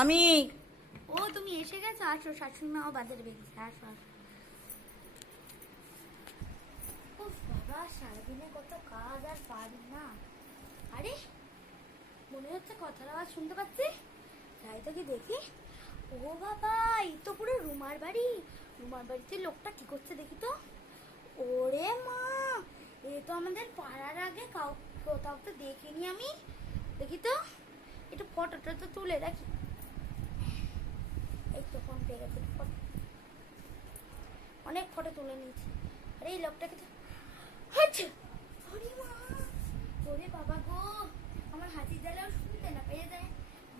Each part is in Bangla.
আমি। ও তুমি এসে গেছো, আসো। শাশুড়ি মাও বাজারে বেরিয়েছে, আসো আসো। উফ বাবা, সারাদিনে কত কাজ আর পারি না। আরে মনে হচ্ছে কথার আওয়াজ শুনতে পাচ্ছি, তাই তো কি দেখি। ও বাবা, এই তো পুরো রুমার বাড়ি। রুমার বাড়িতে লোকটা কি করছে দেখি তো। ওরে মা, এ তো আমাদের পাড়ার আগে কোথাও তো দেখিনি আমি। দেখি তো, একটু ফটোটা তো তুলে রাখি। এই তো ফোন পেয়ে গেছে, অনেক ফটো তুলে নিয়েছি। আরে এই লোকটাকে তো, আচ্ছা, ওরে মা, ওরে বাবা গো, আমার হাসি জ্বালাও শুনতে না পেয়ে যায়।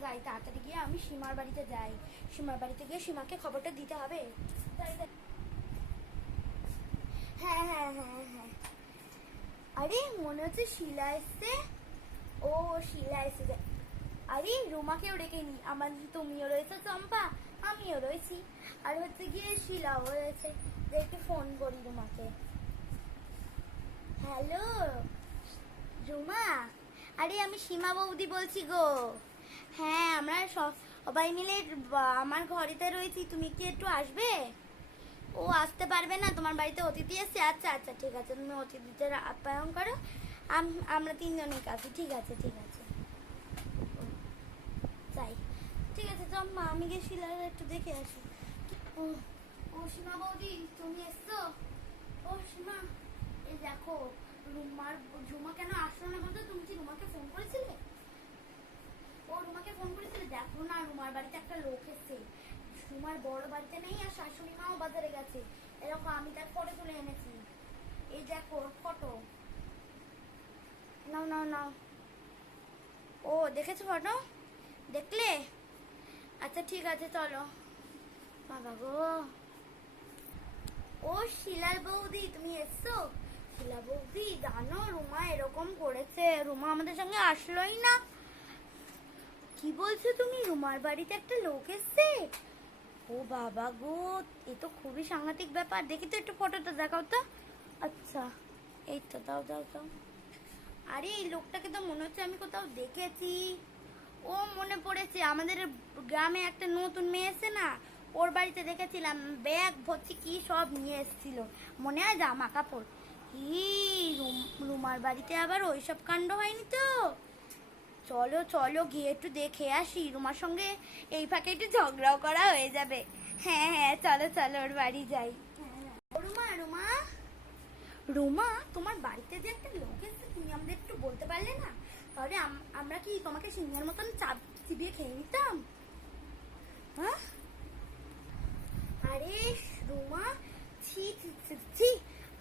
যাই তাড়াতাড়ি গিয়ে আমি সীমার বাড়িতে যাই। সীমার বাড়িতে গিয়ে সীমাকে খবরটা দিতে হবে। যাই যাই। হ্যাঁ হ্যাঁ হ্যাঁ হ্যাঁ, আরে মনে হচ্ছে শিলা এসছে। ও শিলা এসেছে। আরে রুমাকেও ডেকে নি, আমার তুমিও রয়েছে চম্পা, আমিও রয়েছি, আর হচ্ছে গিয়ে শিলাও রয়েছে। একটু ফোন করি রুমাকে। হ্যালো রুমা, আরে আমি সীমা বৌদি বলছি গো। হ্যাঁ, আমরা সবাই মিলে আমার ঘরেতে রয়েছি, তুমি কি একটু আসবে? ও আসতে পারবে না, তোমার বাড়িতে অতিথি এসছে। আচ্ছা আচ্ছা ঠিক আছে, তুমি অতিথিদের আপ্যায়ন করো। আমরা তিনজনের কাছে, ঠিক আছে ঠিক আছে। যাই, ঠিক আছে চম্পা, আমি গিয়ে শিলার একটু দেখে আসি। ও ও সীমা বৌদি, তুমি এসছো? ও সীমা, এই দেখো রুমা কেন আসলো না বলতো? তুমি কি রুমাকে ফোন করেছিলে? ও রুমাকে ফোন করেছিলে? দেখো না, রুমার বাড়িতে একটা লোক এসছে। রুমার বড় বাড়িতে নেই, আর শাশুড়ি মাও বাজারে গেছে। এরকম আমি তার ফটো তুলে এনেছি। এই দেখো ফটো, নাও নাও নাও। ও দেখেছো ফটো? দেখলে? আচ্ছা ঠিক আছে চলো। বাবা গো, ও শিলাল বৌদি তুমি এসছো? শিলা বৌদি জানো, রুমা এরকম করেছে, রুমা আমাদের সঙ্গে আসলোই না। কি বলছো তুমি? রুমার বাড়িতে একটা লোক এসছে? ও বাবা গো, এ তো খুবই সাংঘাতিক ব্যাপার। দেখি তো একটু ফটোটা দেখাও তো। আচ্ছা, এই তো দাও দাও দাও। আরে এই লোকটাকে তো মনে হচ্ছে আমি কোথাও দেখেছি। ও মনে পড়েছে, আমাদের গ্রামে একটা নতুন মেয়ে এসে না, ওর বাড়িতে দেখেছিলাম, ব্যাগ ভর্তি কি সব নিয়ে এসেছিল, মনে হয় জামা কাপড়। রুমার বাড়িতে আবার ওইসব কাণ্ড হয়নি তো? চলো চলো গিয়ে একটু দেখে আসি, রুমার সঙ্গে এই ফাঁকে একটু ঝগড়াও করা হয়ে যাবে। হ্যাঁ হ্যাঁ চলো চলো, ওর বাড়ি যাই। রুমা রুমা রুমা, তোমার বাড়িতে যে একটা লোক এসেছে, তুমি আমাদের একটু বলতে পারলে না? তাহলে আমরা কি তোমাকে সিংহের মতন চাপ চিবিয়ে খেয়ে নিতাম? হ্যাঁ, আরে রুমা, ছি ছি ছি ছি,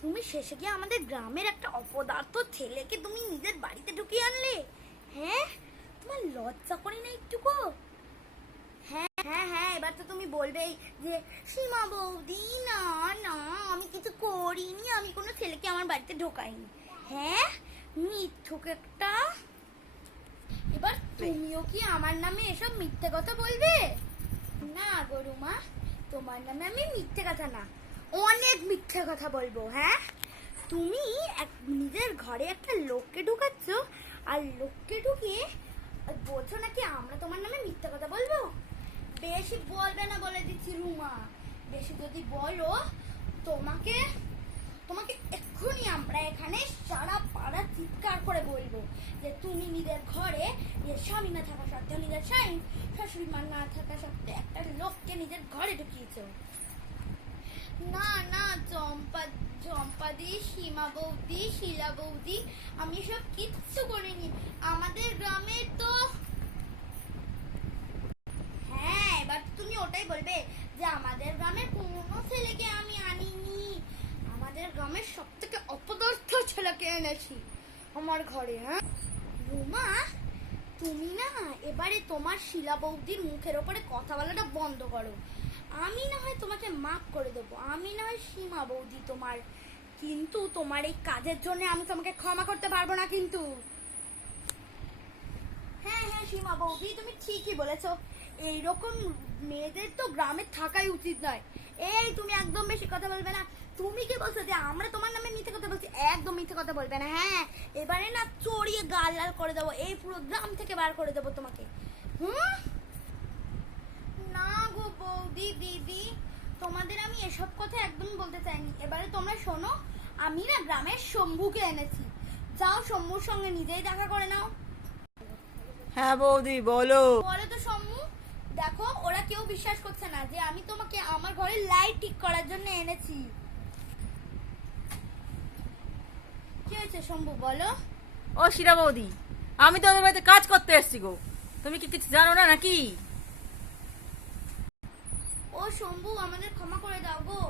তুমি শেষে গিয়ে আমাদের গ্রামের একটা অপদার্থ ছেলেকে তুমি নিজের বাড়িতে ঢুকিয়ে আনলে। হ্যাঁ, তোমার লজ্জা করে না একটুকু? হ্যাঁ হ্যাঁ হ্যাঁ, এবার তো তুমি বলবেই যে সীমা বৌদি না না, আমি কিছু করিনি, আমি কোনো ছেলেকে আমার বাড়িতে ঢোকাইনি। হ্যাঁ, মিথ্যুক একটা। এবার তুমিও কি আমার নামে এসব মিথ্যে কথা বলবে? না গরুমা, তোমার নামে আমি মিথ্যে কথা না, অনেক মিথ্যে কথা বলবো। হ্যাঁ, তুমি নিজের ঘরে একটা লোককে ঢুকাচ্ছ, আর লোককে ঢুকিয়ে বলছো নাকি আমরা তোমার নামে মিথ্যে কথা বলবো। বেশি বলবে না বলে দিচ্ছি রুমা, বেশি যদি বলো তোমাকে তোমাকে এক্ষুনি আমরা এখানে সারা পাড়া চিৎকার করে বলবো যে তুমি নিজের ঘরে নিজের স্বামী না থাকা সত্ত্বেও, নিজের স্বামী শাশুড়ি মা না থাকা সত্ত্বেও একটা লোককে নিজের ঘরে ঢুকিয়েছো। না না চম্পা, চম্পাদি, সীমা বৌদি, শিলা বৌদি, আমি সব কিচ্ছু করিনি। আমাদের গ্রামে তো, হ্যাঁ এবার তুমি ওটাই বলবে যে আমাদের গ্রামের কোনো ছেলেকে আমি আনিনি, আমাদের গ্রামের সব থেকে অপদার্থ ছেলেকে এনেছি আমার ঘরে। হ্যাঁ রুমা, তুমি না এবারে তোমার শিলা বৌদির মুখের ওপরে কথা বলাটা বন্ধ করো। আমি না হয় তোমাকে মাফ করে দেবো, আমি না হয় সীমা বৌদি তোমার, কিন্তু তোমার এই কাজের জন্য আমি তোমাকে ক্ষমা করতে পারবো না কিন্তু। হ্যাঁ হ্যাঁ সীমা বৌদি, তুমি ঠিকই বলেছো, এইরকম মেয়েদের তো গ্রামে থাকাই উচিত নয়। এই তুমি একদম বেশি কথা বলবে না। তুমি কি বলছো যে আমরা তোমার নামে মিথ্যে কথা বলছি? একদম মিথ্যে কথা বলবে না। হ্যাঁ, এবারে না চড়িয়ে গাল লাল করে দেবো, এই পুরো গ্রাম থেকে বার করে দেবো তোমাকে। হুম, না গো বৌদি দিদি, তোমাদের আমি এসব কথা একদম বলতে চাইনি। এবারে তোমরা শোনো, আমি না গ্রামের শম্ভুকে এনেছি। যাও শম্ভুর সঙ্গে নিজেই দেখা করে নাও। হ্যাঁ বৌদি বলো। বলে তো শম্ভু, দেখো ওরা কেউ বিশ্বাস করছে না যে আমি তোমাকে আমার ঘরে লাইট ঠিক করার জন্য এনেছি। কি হয়েছে শম্ভু বলো? ও শিরা বৌদি, আমি তো ওদের বাড়িতে কাজ করতে এসেছি গো, তুমি কি কিছু জানো না নাকি? ও শম্ভু, আমাদের ক্ষমা করে দাও গো,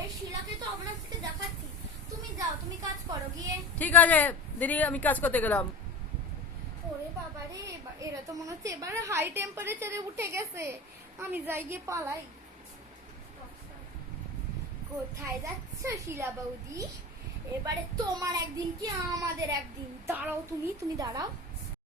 এই শিলাকে তো আমরা থেকে দেখাচ্ছি। তুমি যাও, তুমি কাজ করো গিয়ে। ঠিক আছে দিদি, আমি কাজ করতে গেলাম। ওরে বাবা রে, এরা তো মনে হচ্ছে এবারে হাই টেম্পারেচারে উঠে গেছে। আমি যাই গিয়ে পালাই। কোথায় যাচ্ছ শিলা বৌদি? এবারে তোমার একদিন কি আমাদের একদিন। দাঁড়াও, তুমি দাঁড়াও।